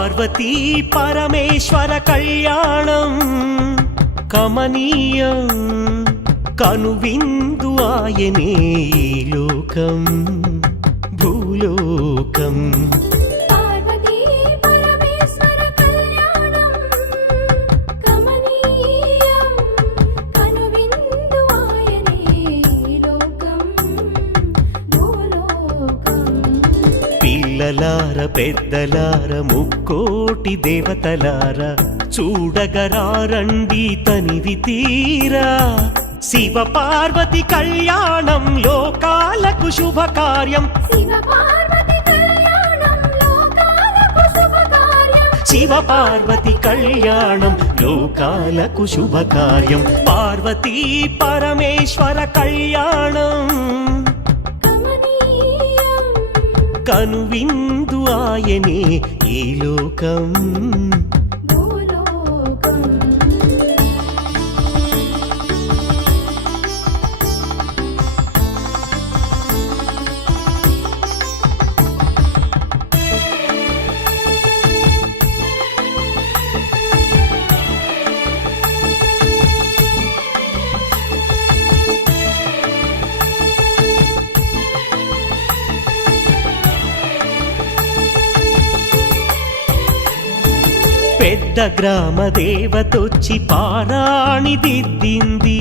పార్వతీ పరమేశ్వర కళ్యాణం కమనీయం కనువిందు ఆయనే లోకం భూలోకం పిల్లలార పెద్దలార ముక్కోటి దేవతలార చూడగరారండి తనివి తీరా శివ పార్వతి కళ్యాణం లోకాలకు శుభకార్యం శివ పార్వతి కళ్యాణం లోకాలకు శుభకార్యం పార్వతీ పరమేశ్వర కళ్యాణం కనువిందు ఆయనే ఈ లోకం పెద్ద గ్రామ దేవతొచ్చి పారాణి దిద్దింది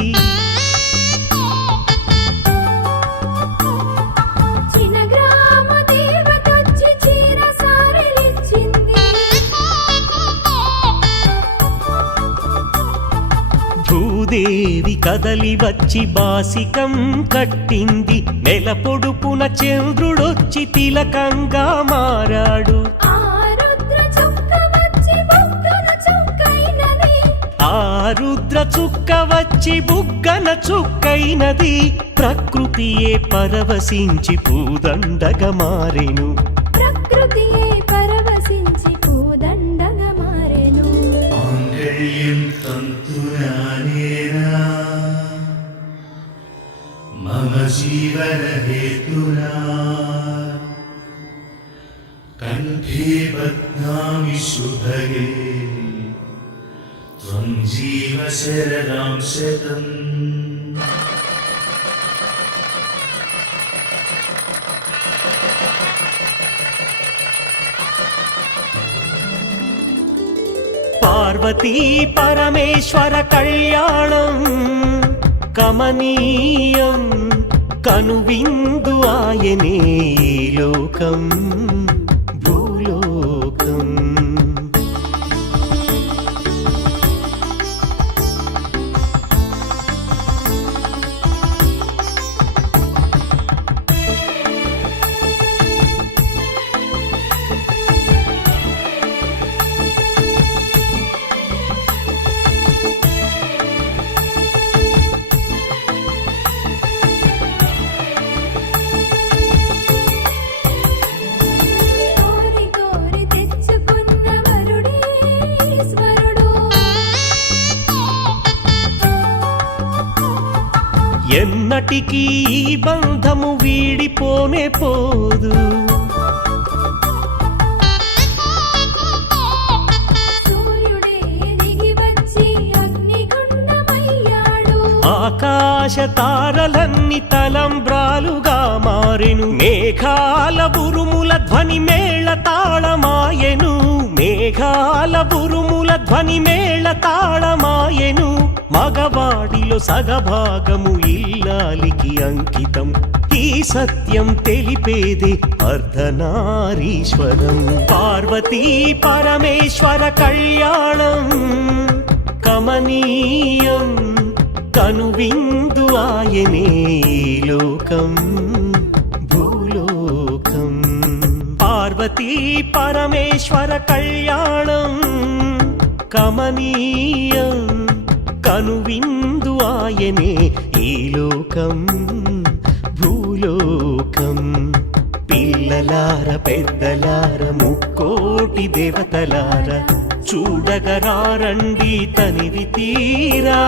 భూదేవి కదలి వచ్చి బాసికం కట్టింది నెల పొడుపున చంద్రుడొచ్చి తిలకంగా మారాడు ఆ రుద్ర చుక్క వచ్చి బుగ్గన చుక్కైనది ప్రకృతియే పరవశించి పూదండగా మారెను ప్రకృతియే పరవశించి పూదండగా మారెను మాంగళ్యం తంతునానేనా మమ జీవన హేతునా కంఠే బధ్నామి శుభగే త్వం జీవ శరదాం శతం పార్వతీ పరమేశ్వర కళ్యాణం కమనీయం కనువిందు ఆయనే లోకం భూలోకం ఎన్నటికీ ఈ బంధము వీడిపోనే పోదు ఆకాశ తారలన్నీ తలంబ్రాలుగా మారెను మేఘాల బురుముల ధ్వని మేళ తాళమాయెను మేఘాల బురుముల ధ్వని మేళ తాళమాయెను మగవాడిలో సగభాగము ఇల్లాలికి అంకితం ఈ సత్యం తెలిపేదే అర్ధనారీశ్వరం పార్వతీ పరమేశ్వర కళ్యాణం కమనీయం కనువిందు ఆయనే లోకం భూలోకం పార్వతీ పరమేశ్వర కళ్యాణం కమనీయం కనువిందు ఆయనే ఈ లోకం భూలోకం పిల్లలార పెద్దలార ముక్కోటి దేవతలార చూడగరారండి తనివి తీరా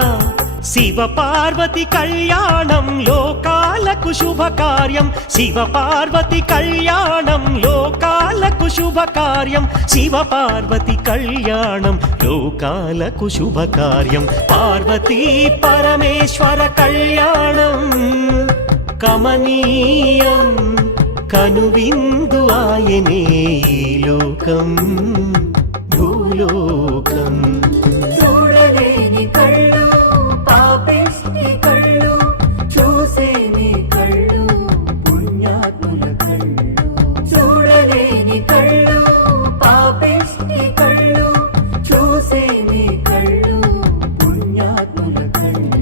శివ పార్వతి కళ్యాణం లోకాలకు శుభకార్యం శివ పార్వతి కళ్యాణం లోకాలకు శుభకార్యం శివ పార్వతి కళ్యాణం లోకాలకు శుభకార్యం పార్వతీ పరమేశ్వర కళ్యాణం కమనీయం కనువిందు ఆయనే ఈ లోకం భూలోకం చూడలేని కళ్ళు పాపిష్టి కళ్ళు చూసేని కళ్ళు పుణ్యాత్ముల కళ్ళు చూడలేని కళ్ళు పాపిష్టి కళ్ళు చూసేని కళ్ళు పుణ్యాత్ముల కళ్ళు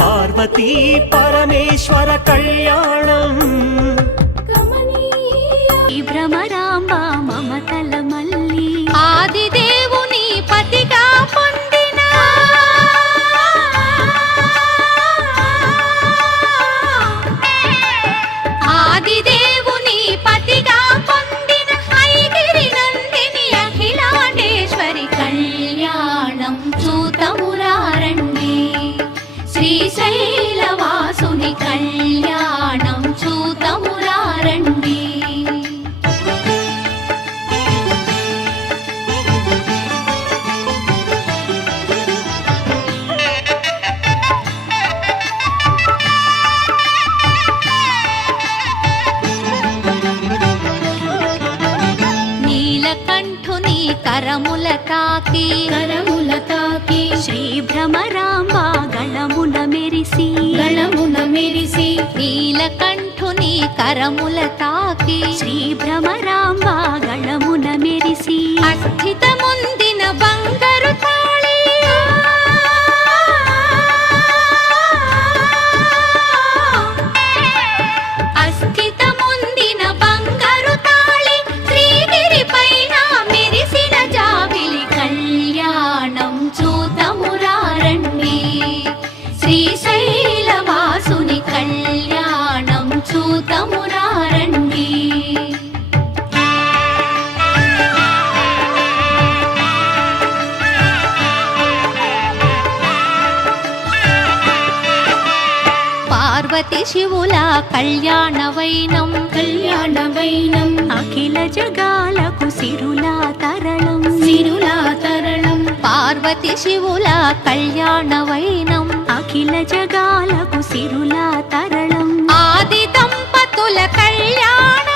పార్వతీ పరమేశ్వర కళ్యాణం కమనీయం భ్రమరాంబ మమతల మల్లి ఆదిదేవుని పతిగా పొందిన ఆదిదేవుని పతిగా పొందిన ఐగిరి నందిని అఖిలాండేశ్వరి కళ్యాణం చూతమురారండి శ్రీశైలవాసుని కళ్యాణం చూతమురారండి నీలకంఠుని కరముల తాకి శ్రీ భ్రమరాంబ గళమున మెరిసి నీలకంఠుని కరముల తాకి శ్రీ భ్రమరాంబ గళమున మెరిసి అస్థితముందిన బంగారు తాళి అస్థితముందిన బంగారు తాళి శ్రీగిరి పైన మెరిసిన జాబిలి కళ్యాణం చూతమురారండి శ్రీశైలవాసుని కళ్యాణం చూతమురారండి పార్వతి శివుల కళ్యాణవైనం అఖిల జగాలకు సిరులా తరళం పార్వతి శివుల కళ్యాణవైనం అఖిల జగాలకు సిరులా తరళం ఆది దంపతుల కళ్యాణ